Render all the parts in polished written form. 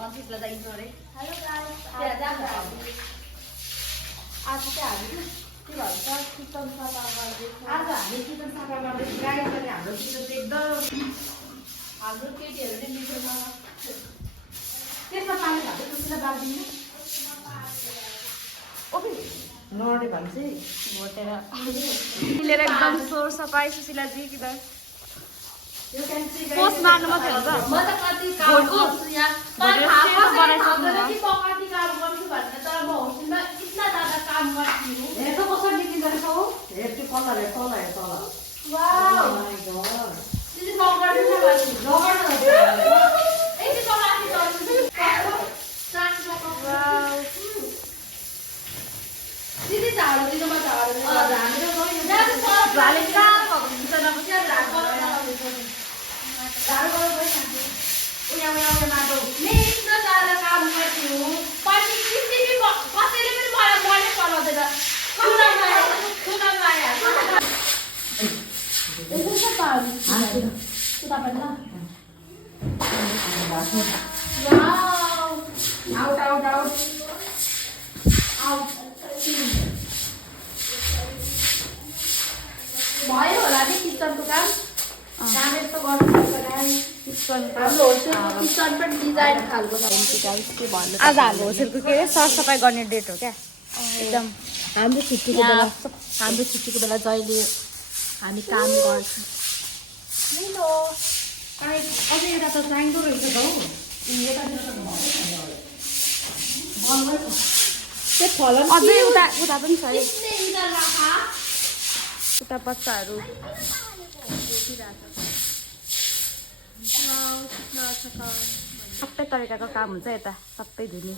अन्तिमलाई त इन्जोर है। Hello guys, त्यहाँ जान्छ आज चाहिँ हामी के भन्छ चिकन सफा गर्दैछौँ। आज हामी चिकन सफा गर्दैछौँ गाइस। अनि हाम्रो चिकन चाहिँ एकदम हाम्रो केटीहरूले मिठो छ। त्यसमा पानी हाल्दै सुसिला बाल्दिनु ओके नडे भन्छ घोटेर मिलेर एकदम सोर सफाई सुशीलाजी कि त पोस्ट मार्नु मात्रै हो त। म त कति काम गर्छु यहाँ तर थाहा छैन कि म कति काम गर्छु भनेर। तर म होस्टेलमा इतना ज्यादा काम गर्छु। हेर्छ कसरी निक्लिँदो रहेछ हो। हेर त्यो कलर हेर तल हेर तल। वाउ माय गॉड दिदी म गर्छु न बाजी नगर्नु यति तल आफै गर्छु। वाउ दिदी झाडु दिनुमा झाडु हामीले गयो झाले कहाँ हुन्छ नबस्या झाडु गर्नु गइसक्यो। उया उया उया माटो मैं इतना ज्यादा काम गर्छु पछि किसी भी कसैले पनि मलाई मनै पराउँदैन। सुनमा आया यसो छ पानी सुता पनि wow out out out out भयो होला नि किचनको काम। कामै त गर्नुपर्छ गाइस। हाम्रो होस्टेलको किचन पनि डिजाइन खालको छ गाइस। के भन्नु आज हाम्रो होस्टेलको के अरे सरसफाइ गर्ने डेट हो क्या। एकदम हाम्रो छुट्टीको यहाँ बेला हाम्रो छुट्टीको बेला जहिले हामी काम गर्छौँ। हेलो अझै एउटा त चाहिँदो रहेछ त हौ। त्यो फलन अझै उता उता पनि छ है। किसने इधर रखा उता बच्चाहरू सबै तरिकाको काम हुन्छ यता सबै धुने।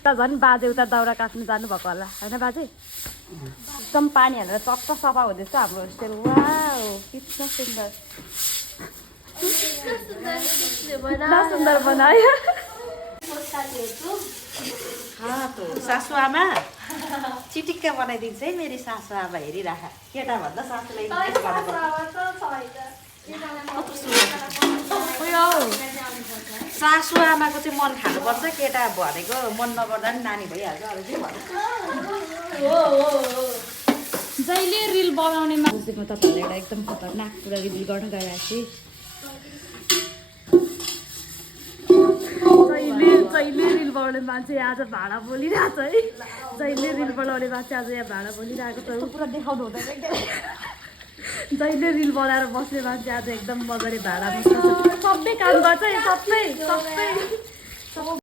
उता झन् बाजे उता दाउरा काट्नु जानुभएको होला होइन बाजे। एकदम पानी हालेर चक्क सफा हुँदैछ हाम्रो होस्टेल। वाउ कितना सुन्दर कितना सुन्दर बनायो। हाँ तो सासू आमा चिटिक्क बनाइदिन्छ है मेरी सासू आमा। हेरिराख केटा भन्दा सासूलाई उयो सासू आमाको चाहिँ मन खानुपर्छ। केटा भनेको मन नगर्दा पनि नानी भइहाल्छ। अरू के भन्नु जहिले रिल बनाउने मान्छे म तपाईँहरूलाई एउटा एकदम खतरनाक कुरा रिभिल गर्न गइरहेको छु। जहिले रिल बनाउने मान्छे आज भाडा बोलिरहेको छ है। जहिले रिल बनाउने मान्छे आज यहाँ भाडा बोलिरहेको छ। पुरा देखाउनु हुँदैन। जहिले रिल बनाएर बस्ने मान्छे आज एकदम मजाले भाडा बस्छ। सबै काम गर्छ सबै सबै